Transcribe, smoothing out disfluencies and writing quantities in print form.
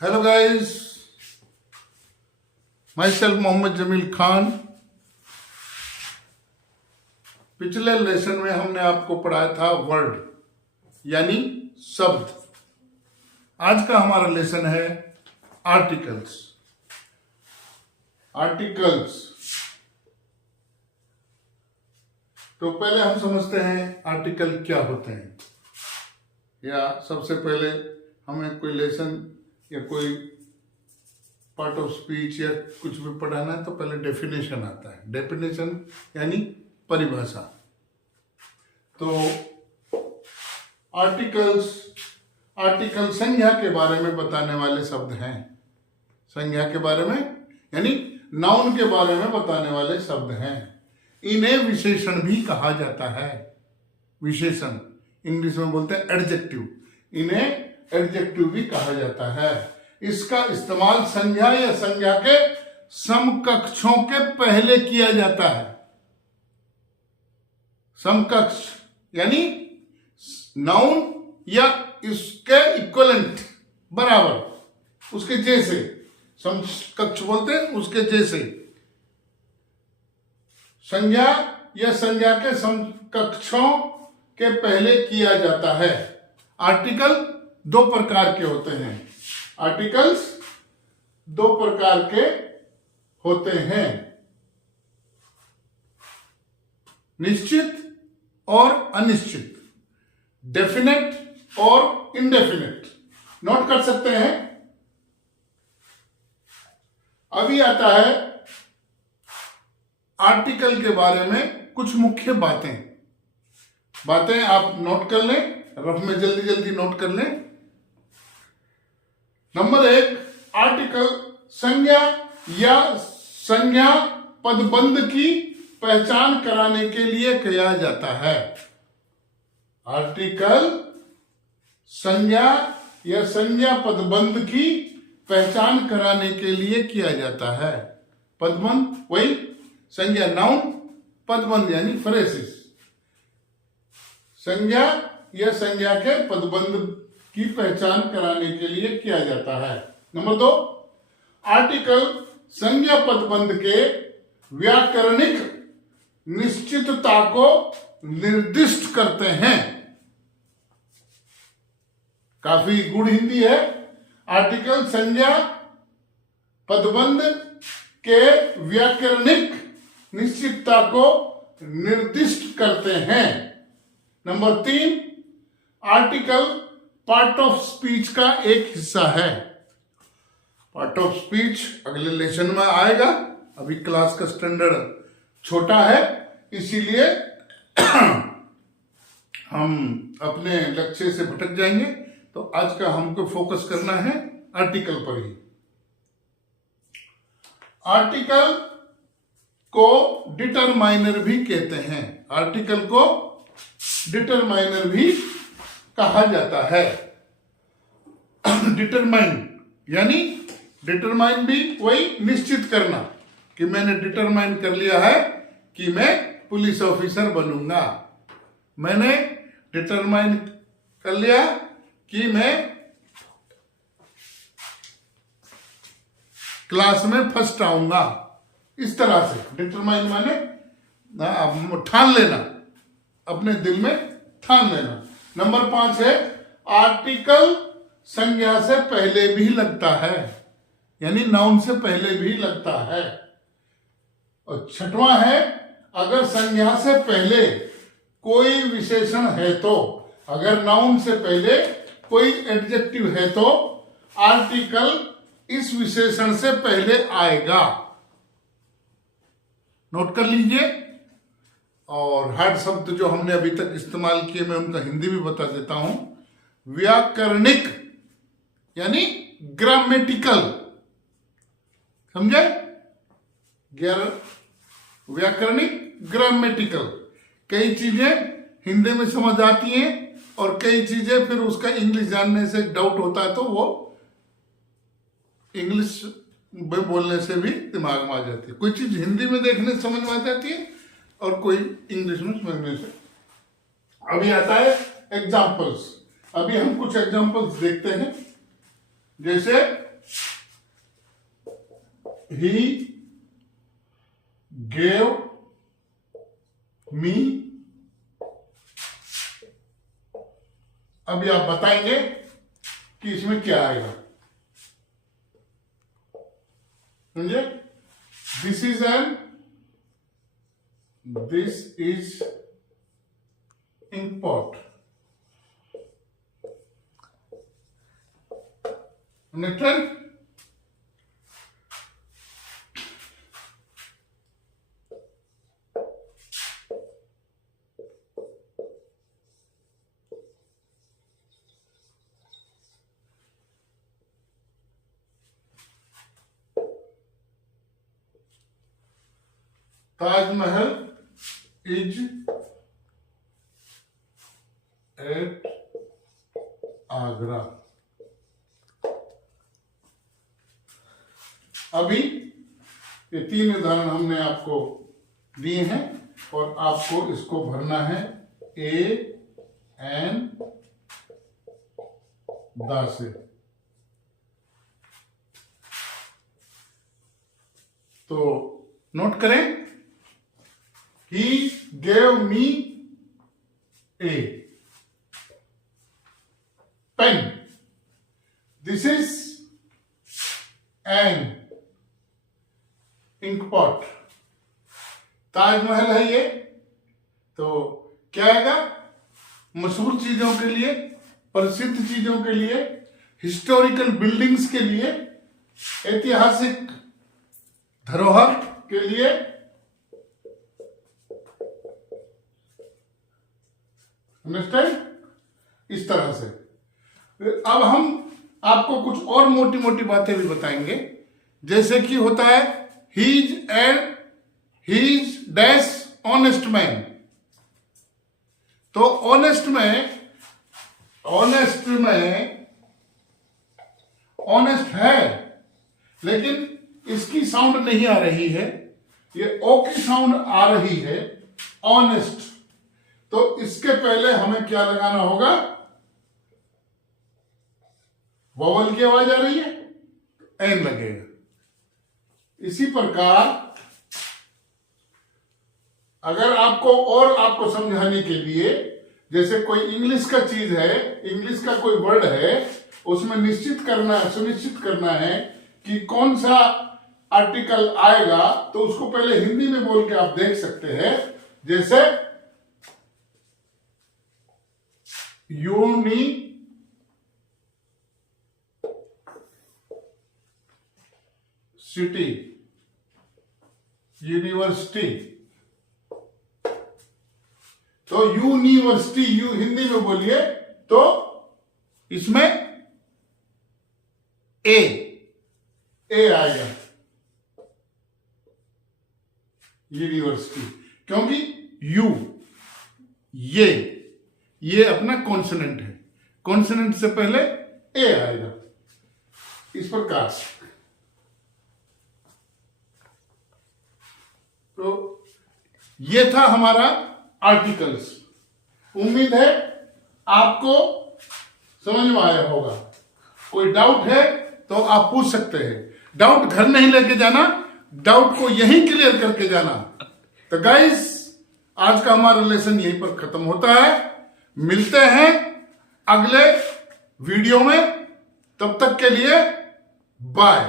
Hello guys, myself Mohammad Jameel Khan. पिछले lesson में हमने आपको पढ़ाया था वर्ड यानी शब्द। आज का हमारा लेसन है आर्टिकल्स। आर्टिकल्स तो पहले हम समझते हैं आर्टिकल क्या होते हैं, या सबसे पहले हमें कोई लेसन या कोई पार्ट ऑफ स्पीच या कुछ भी पढ़ाना है तो पहले डेफिनेशन आता है। डेफिनेशन यानी परिभाषा। तो आर्टिकल संज्ञा के बारे में बताने वाले शब्द हैं। संज्ञा के बारे में यानी नाउन के बारे में बताने वाले शब्द हैं। इन्हें विशेषण भी कहा जाता है। विशेषण इंग्लिश में बोलते हैं एडजेक्टिव। इन्हें एडजेक्टिव भी कहा जाता है। इसका इस्तेमाल संज्ञा या संज्ञा के समकक्षों के पहले किया जाता है। समकक्ष यानी नाउन या इसके इक्विवेलेंट, बराबर, उसके जैसे। समकक्ष बोलते हैं उसके जैसे। संज्ञा या संज्ञा के समकक्षों के पहले किया जाता है। आर्टिकल दो प्रकार के होते हैं। आर्टिकल्स दो प्रकार के होते हैं, निश्चित और अनिश्चित, डेफिनेट और इनडेफिनेट। नोट कर सकते हैं। अभी आता है आर्टिकल के बारे में कुछ मुख्य बातें आप नोट कर लें, रफ में जल्दी जल्दी नोट कर लें। नंबर 1, आर्टिकल संज्ञा या संज्ञा पदबंध की पहचान कराने के लिए किया जाता है। आर्टिकल संज्ञा या संज्ञा पदबंध की पहचान कराने के लिए किया जाता है। पदबंध वही संज्ञा नाउन, पदबंध यानी फ्रेसिस। संज्ञा या संज्ञा के पदबंध की पहचान कराने के लिए किया जाता है। नंबर 2, आर्टिकल संज्ञा पदबंध के व्याकरणिक निश्चितता को निर्दिष्ट करते हैं। काफी गुड़ हिंदी है। आर्टिकल संज्ञा पदबंध के व्याकरणिक निश्चितता को निर्दिष्ट करते हैं। Number 3, article part of speech का एक हिस्सा है। पार्ट ऑफ स्पीच अगले लेसन में आएगा। अभी क्लास का स्टैंडर्ड छोटा है, इसीलिए हम अपने लक्ष्य से भटक जाएंगे। तो आज का हमको फोकस करना है आर्टिकल पर ही। आर्टिकल को डिटरमाइनर भी कहते हैं। आर्टिकल को डिटरमाइनर भी कहा जाता है। डिटरमाइन यानी डिटरमाइन भी वही निश्चित करना कि मैंने डिटरमाइन कर लिया है कि मैं पुलिस ऑफिसर बनूंगा। मैंने डिटरमाइन कर लिया कि मैं क्लास में फर्स्ट आऊंगा। इस तरह से डिटरमाइन माने ठान लेना, अपने दिल में ठान लेना। नंबर 5 है आर्टिकल संज्ञा से पहले भी लगता है, यानी नाउन से पहले भी लगता है। और 6वां है अगर संज्ञा से पहले कोई विशेषण है तो, अगर नाउन से पहले कोई एडजेक्टिव है तो आर्टिकल इस विशेषण से पहले आएगा। नोट कर लीजिए। और हार्ड शब्द जो हमने अभी तक इस्तेमाल किए मैं उनका हिंदी भी बता देता हूं। व्याकरणिक यानी ग्रामेटिकल, समझे? व्याकरणिक ग्रामेटिकल। कई चीजें हिंदी में समझ आती हैं और कई चीजें फिर उसका इंग्लिश जानने से डाउट होता है तो वो इंग्लिश में बोलने से भी दिमाग में आ जाती है। कोई चीज हिंदी में देखने से समझ में आ जाती है और कोई इंग्लिश में समझने से। अभी आता है एग्जाम्पल्स। अभी हम कुछ एग्जाम्पल्स देखते हैं। जैसे ही गेव मी, अभी आप बताएंगे कि इसमें क्या आएगा, समझे? This is ink pot, understand? Taj Mahal is at Agra. अभी ये 3 उदाहरण हमने आपको दिए हैं और आपको इसको भरना है ए एन दा से। तो नोट करें, he gave me a pen, this is an ink pot। Taj Mahal है ये, तो क्या आएगा? मशहूर चीजों के लिए, प्रसिद्ध चीजों के लिए, हिस्टोरिकल बिल्डिंग्स के लिए, ऐतिहासिक धरोहर के लिए, अंडरस्टैंड? इस तरह से। अब हम आपको कुछ और मोटी मोटी बातें भी बताएंगे, जैसे कि होता है हीज डैश ऑनेस्ट मैन। तो ऑनेस्ट है, लेकिन इसकी साउंड नहीं आ रही है, ये ओ की साउंड आ रही है, ऑनेस्ट। तो इसके पहले हमें क्या लगाना होगा? वोवल की आवाज आ रही है, एन लगेगा। इसी प्रकार अगर आपको समझाने के लिए, जैसे कोई इंग्लिश का चीज है, इंग्लिश का कोई वर्ड है, उसमें सुनिश्चित करना है कि कौन सा आर्टिकल आएगा, तो उसको पहले हिंदी में बोल के आप देख सकते हैं। जैसे यूनिवर्सिटी, तो यूनिवर्सिटी यू हिंदी में बोलिए तो इसमें ए आएगा, यूनिवर्सिटी, क्योंकि यू ये अपना कॉन्सोनेंट है, कॉन्सोनेंट से पहले ए आएगा। इस प्रकार तो ये था हमारा आर्टिकल्स। उम्मीद है आपको समझ में आया होगा। कोई डाउट है तो आप पूछ सकते हैं। डाउट घर नहीं लेके जाना, डाउट को यहीं क्लियर करके जाना। तो गाइस, आज का हमारा लेसन यहीं पर खत्म होता है। मिलते हैं अगले वीडियो में, तब तक के लिए बाय।